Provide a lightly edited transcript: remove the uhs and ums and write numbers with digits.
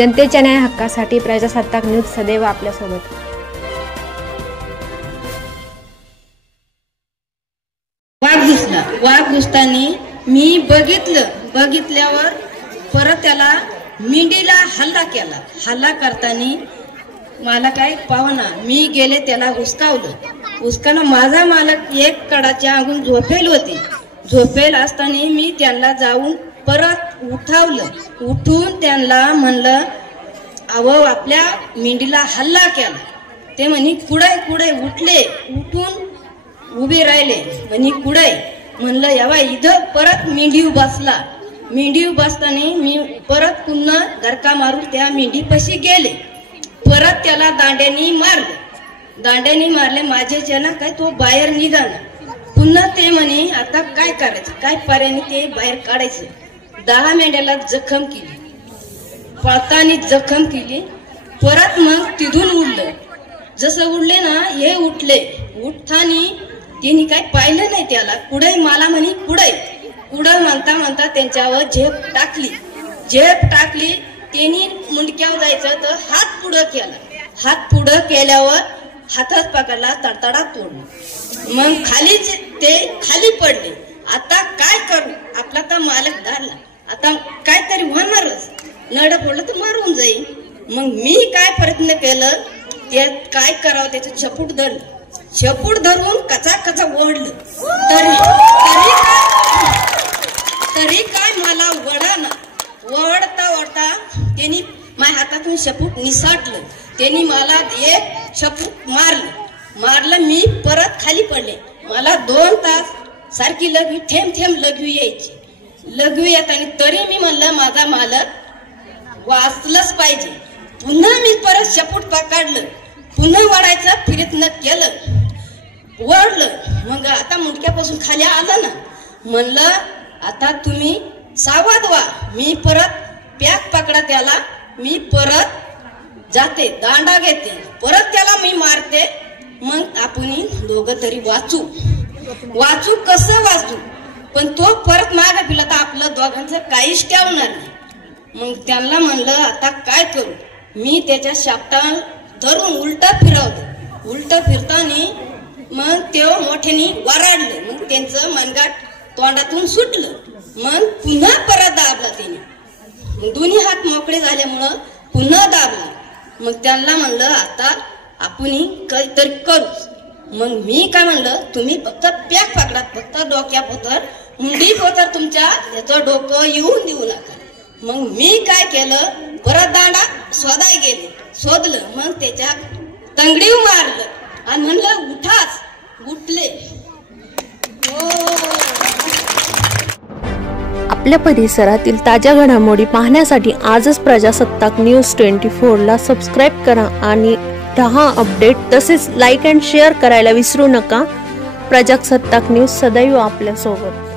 जनतेच्या न्याय हक्कासाठी प्रजासत्ताक न्यूज सदैव आपल्यासोबत। वाघ घुसताना मी बघितल्यावर परत त्याला मेंढीला हल्ला करताना मला काय पावना मी गेले त्याला हुसकावलं माझा मालक एक कडाच्या आगून झोपेल असताना मी त्यांना जाऊन परत उठून त्यांना म्हणलं अहो आपल्या मेंढीला हल्ला केला। ते म्हणे कुडे उठून उभे राहिले म्हणे कुडे म्हणलं यावा इथं परत मेंढी बसताना मी परत पुन्हा धरका मारून त्या मेंढी पशी गेले। परत त्याला दांड्यानी मारले माझे जना काय तो बाहेर निघाला। पुन्हा ते म्हणे आता काय करायचं काय पर्याने ते बाहेर काढायचं। 10 मेंढ्याला जखम केली पळतानी जखम केली। परत मग तिथून उडलं जसं उडले ना हे उठतानी त्यांनी काय पाहिलं नाही त्याला कुडे मला म्हणे कुडं म्हणता त्यांच्यावर झेप टाकली त्यांनी मुंडक्यावर जायचं तर हात पुढं केल्यावर हातात पकडला तडतडा तोडला मग खाली पडले। आता काय करू आपला तर मालक धरला आता काहीतरी होणारच नड फोडलं तर मारून जाईल। मग मी काय प्रयत्न केलं ते काय करावं त्याचं छपूट धरून कचा ओढलं तरी काय मला ओढता त्यांनी माझ्या हातातून शपूट निसाटलं। त्यांनी मला एक शपूट मारलं मी परत खाली पडले। मला 2 तास सारखी लघवी थेंब लघवी यायची येताना तरी मी म्हणलं माझा मालक वाचलंच पाहिजे। पुन्हा मी परत शपूट पकडलं पुन्हा वाढायचं प्रयत्न केलं ओढलं मग आता मुंडक्यापासून खाली आलं ना म्हणलं आता तुम्ही सावध व्हा। मी परत पॅक पकडा त्याला मी परत जाते दांडा घेते परत त्याला मी मारते मग आपण दोघं तरी वाचू कसं वाचू पण तो परत मागे फिरला तर आपलं दोघांचं काहीच ठेवणार नाही। मग त्यांना म्हणलं आता काय करू मी त्याच्या शापटाला धरून उलट फिरताना मग ते मोठ्याने वराडलं मग त्यांचं मनगाट तोंडातून सुटलं मग पुन्हा परत दाबला त्याने दोन्ही हात मोकळे झाल्यामुळं पुन्हा दाबला। मग त्यांना म्हणलं आता आपण काहीतरी करू। मग मी काय म्हणलं तुम्ही फक्त पॅक पकडा फक्त डोक्यापोतर मुंडी पोतर तुमच्या याचं डोकं येऊन देऊ नका। मग मी काय केलं परत दांडा शोधलं मग त्याच्या तंगडीव मारलं आणि म्हणलं उठले। आपल्या परिसरातील ताज्या घडामोडी पाहण्यासाठी आजच प्रजासत्ताक न्यूज 24 ला सबस्क्राईब करा आणि रहा अपडेट। तसेच लाईक अँड शेअर करायला विसरू नका। प्रजासत्ताक न्यूज सदैव आपल्यासोबत।